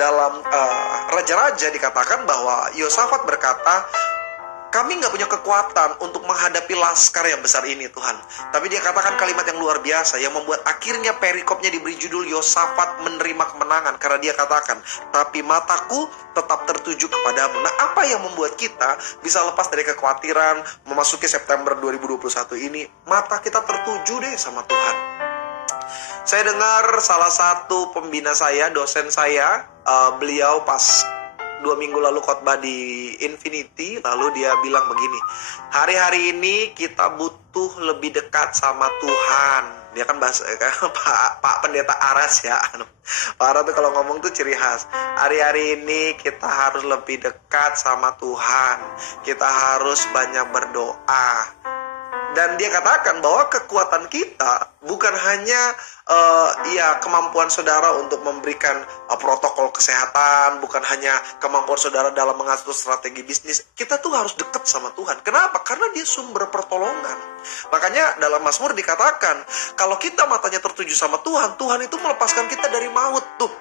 dalam Raja-Raja dikatakan bahwa Yosafat berkata, kami nggak punya kekuatan untuk menghadapi laskar yang besar ini Tuhan. Tapi dia katakan kalimat yang luar biasa yang membuat akhirnya perikopnya diberi judul Yosafat menerima kemenangan. Karena dia katakan, tapi mataku tetap tertuju kepadamu. Nah, apa yang membuat kita bisa lepas dari kekhawatiran memasuki September 2021 ini? Mata kita tertuju deh sama Tuhan. Saya dengar salah satu pembina saya, dosen saya, beliau pas 2 minggu lalu khotbah di Infinity, lalu dia bilang begini, hari-hari ini kita butuh lebih dekat sama Tuhan. Dia kan bahasa Pak Pendeta Aras ya. Pak Aras tuh kalau ngomong tuh ciri khas. Hari-hari ini kita harus lebih dekat sama Tuhan. Kita harus banyak berdoa. Dan dia katakan bahwa kekuatan kita bukan hanya kemampuan saudara untuk memberikan protokol kesehatan, bukan hanya kemampuan saudara dalam mengatur strategi bisnis. Kita tuh harus dekat sama Tuhan. Kenapa? Karena dia sumber pertolongan. Makanya dalam Mazmur dikatakan, kalau kita matanya tertuju sama Tuhan, Tuhan itu melepaskan kita dari maut tuh.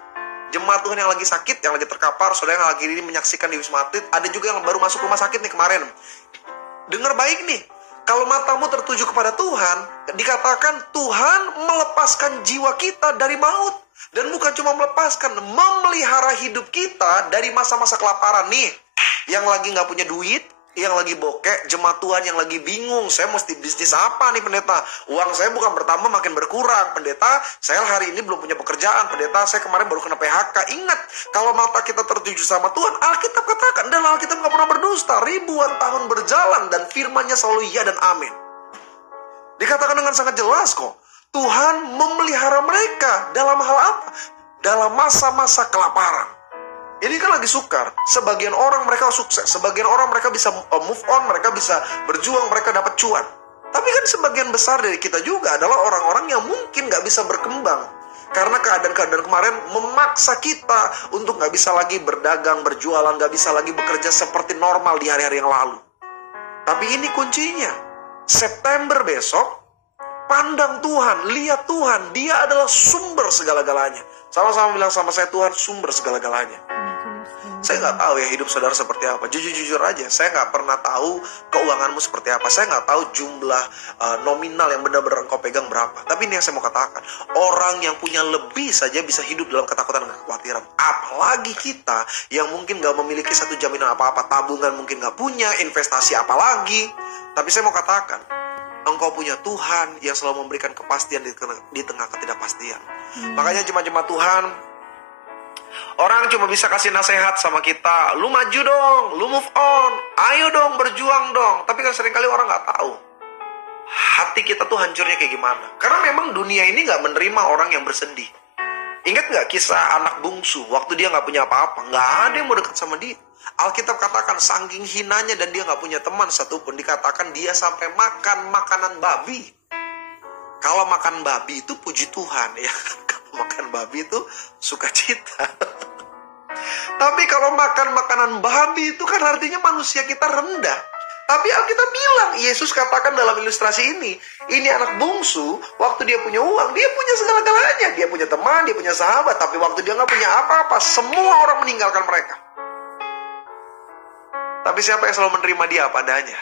Jemaat Tuhan yang lagi sakit, yang lagi terkapar, saudara yang lagi ini menyaksikan di Wisma Atlet, ada juga yang baru masuk rumah sakit nih kemarin. Dengar baik nih. Kalau matamu tertuju kepada Tuhan, dikatakan Tuhan melepaskan jiwa kita dari maut. Dan bukan cuma melepaskan, memelihara hidup kita dari masa-masa kelaparan nih. Yang lagi gak punya duit, yang lagi bokek, jemaat Tuhan yang lagi bingung, saya mesti bisnis apa nih pendeta? Uang saya bukan bertambah makin berkurang. Pendeta, saya hari ini belum punya pekerjaan. Pendeta, saya kemarin baru kena PHK. Ingat, kalau mata kita tertuju sama Tuhan, Alkitab katakan, dan Alkitab gak pernah berdusta, ribuan tahun berjalan dan firman-Nya selalu ya dan amin. Dikatakan dengan sangat jelas kok, Tuhan memelihara mereka dalam hal apa? Dalam masa-masa kelaparan. Ini kan lagi sukar. Sebagian orang mereka sukses, sebagian orang mereka bisa move on, mereka bisa berjuang, mereka dapat cuan. Tapi kan sebagian besar dari kita juga adalah orang-orang yang mungkin gak bisa berkembang. Karena keadaan-keadaan kemarin memaksa kita untuk gak bisa lagi berdagang, berjualan, gak bisa lagi bekerja seperti normal di hari-hari yang lalu. Tapi ini kuncinya. September besok, pandang Tuhan, lihat Tuhan, Dia adalah sumber segala-galanya. Sama-sama bilang sama saya, Tuhan sumber segala-galanya. Saya nggak tahu ya hidup saudara seperti apa. Jujur aja, saya nggak pernah tahu keuanganmu seperti apa. Saya nggak tahu jumlah nominal yang benar-benar engkau pegang berapa. Tapi ini yang saya mau katakan, orang yang punya lebih saja bisa hidup dalam ketakutan dan kekhawatiran. Apalagi kita yang mungkin nggak memiliki satu jaminan apa-apa, tabungan mungkin nggak punya, investasi apalagi. Tapi saya mau katakan, engkau punya Tuhan yang selalu memberikan kepastian di tengah ketidakpastian. Makanya jemaat-jemaat Tuhan, orang cuma bisa kasih nasihat sama kita, lu maju dong, lu move on, ayo dong, berjuang dong. Tapi kan seringkali orang gak tahu hati kita tuh hancurnya kayak gimana. Karena memang dunia ini gak menerima orang yang bersedih. Ingat gak kisah anak bungsu, waktu dia gak punya apa-apa, gak ada yang mau dekat sama dia. Alkitab katakan saking hinanya dan dia gak punya teman satupun, dikatakan dia sampai makan makanan babi. Kalau makan babi itu puji Tuhan ya. Makan babi itu sukacita. Tapi kalau makan makanan babi itu kan artinya manusia kita rendah. Tapi Alkitab bilang, Yesus katakan dalam ilustrasi ini anak bungsu, waktu dia punya uang, dia punya segala-galanya. Dia punya teman, dia punya sahabat. Tapi waktu dia gak punya apa-apa, semua orang meninggalkan mereka. Tapi siapa yang selalu menerima dia apa adanya?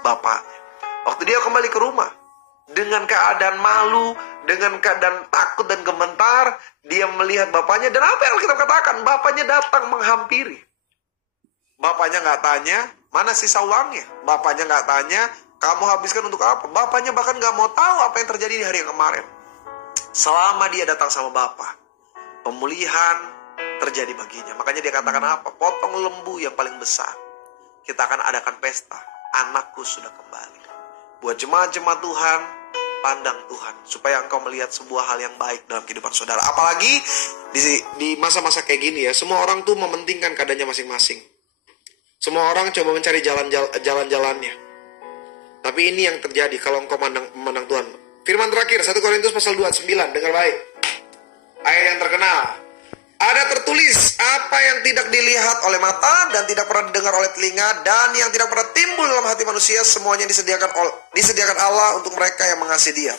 Bapaknya. Waktu dia kembali ke rumah, dengan keadaan malu, dengan keadaan takut dan gemetar, dia melihat bapaknya. Dan apa yang kita katakan? Bapaknya datang menghampiri. Bapaknya gak tanya, mana sisa uangnya? Bapaknya gak tanya, kamu habiskan untuk apa? Bapaknya bahkan gak mau tahu apa yang terjadi di hari yang kemarin. Selama dia datang sama bapak, pemulihan terjadi baginya. Makanya dia katakan apa? Potong lembu yang paling besar, kita akan adakan pesta. Anakku sudah kembali. Buat jemaat-jemaat Tuhan, pandang Tuhan, supaya engkau melihat sebuah hal yang baik dalam kehidupan saudara. Apalagi di masa-masa kayak gini ya, semua orang tuh mementingkan keadaannya masing-masing. Semua orang coba mencari jalan-jalannya. Tapi ini yang terjadi kalau engkau memandang Tuhan. Firman terakhir, 1 Korintus pasal 29, dengar baik. Ayat yang terkenal. Ada tertulis, apa yang tidak dilihat oleh mata dan tidak pernah didengar oleh telinga dan yang tidak pernah timbul dalam hati manusia, semuanya disediakan Allah untuk mereka yang mengasihi Dia.